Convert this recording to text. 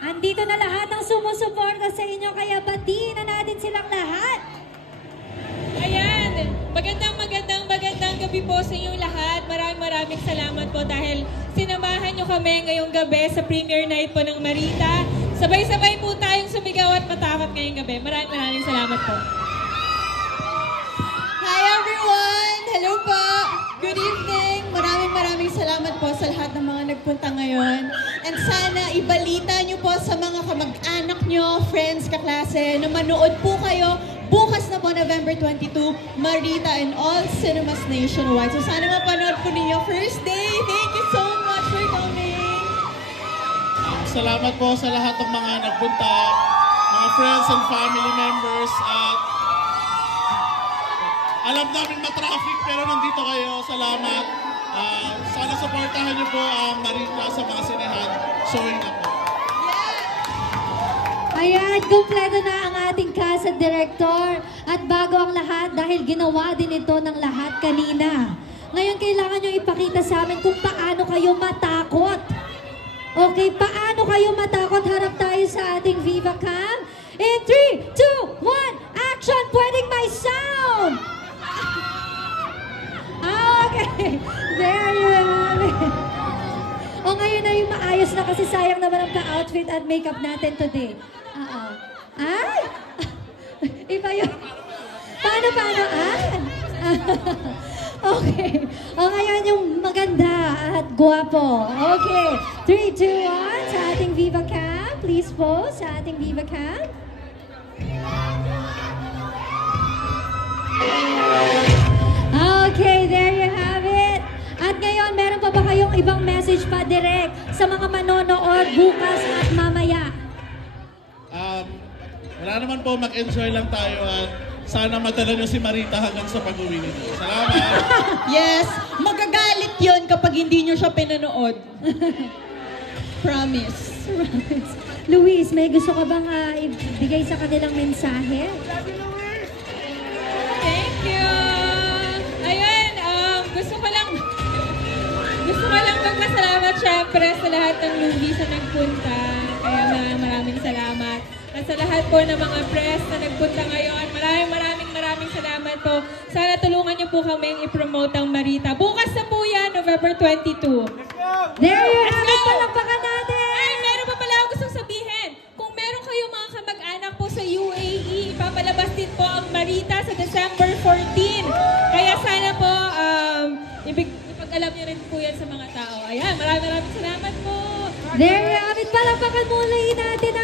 Andito na lahat ng sumusuporta sa inyo, kaya batiin na natin silang lahat. Ayan, magandang gabi po sa inyong lahat. Maraming salamat po dahil sinamahan nyo kami ngayong gabi sa premiere night po ng Marita. Sabay-sabay po tayong sumigaw at matakot ngayong gabi. Maraming salamat po. Hi everyone! Hello po! Good evening! Maraming salamat po sa lahat ng mga nagpunta ngayon. And sana ibalita nyo po sa mga kamag-anak nyo, friends, kaklase, na manood po kayo bukas na po, November 22, Marita and all cinemas nationwide. So sana mapanood po ninyo first day. Thank you so much for coming! Salamat po sa lahat ng mga nagpunta, mga friends and family members. At alam namin ma-traffic pero nandito kayo. Salamat. Sana supportahan niyo po ang Marita sa mga sinehan. Showing up po. Ayan, kumpleto na ang ating cast at director. At bago ang lahat, dahil ginawa din ito ng lahat kanina. Ngayon, kailangan nyo ipakita sa amin kung paano kayo matakot. Okay, paano kayo matakot? Harap tayo sa ating Viva Cam. In 3, 2, 1, action! Pwedeng may sound! Okay, there you have it. O ngayon na yung maayos na kasi sayang naman ang ka-outfit at makeup natin today. Ay! Iba yun. Paano? Okay. O ngayon yung maganda at guwapo. Okay. 3, 2, 1 sa ating Viva Cam. Please pose sa ating Viva Cam. Okay, there you have it. At ngayon, meron pa ba kayong ibang message pa direct sa mga manonood bukas at mamaya? Wala naman po, mag-enjoy lang tayo at sana madala nyo si Marita hanggang sa pag-uwi nito. Salamat! Yes, magagalit yon kapag hindi nyo siya pinanood. Promise. Luis, may gusto ka bang ibigay sa kanilang mensahe? Thank you! Ayun, gusto ko lang magpasalamat syempre sa lahat ng movies na nagpunta. Kaya maraming salamat. At sa lahat po ng mga press na nagpunta ngayon, maraming salamat po. Sana tulungan niyo po kaming i-promote ang Marita. Bukas na po yan, November 22. There you have it, palakpakan natin! Ay, meron pa pala ako gustong sabihin. Kung meron kayo mga kamag-anak po sa UAE, ipapalabas din po ang Marita sa December 14. Kaya sana po, ipag-alam niyo rin po yan sa mga tao. Ayan, maraming salamat po. There you have it, palakpakan muli natin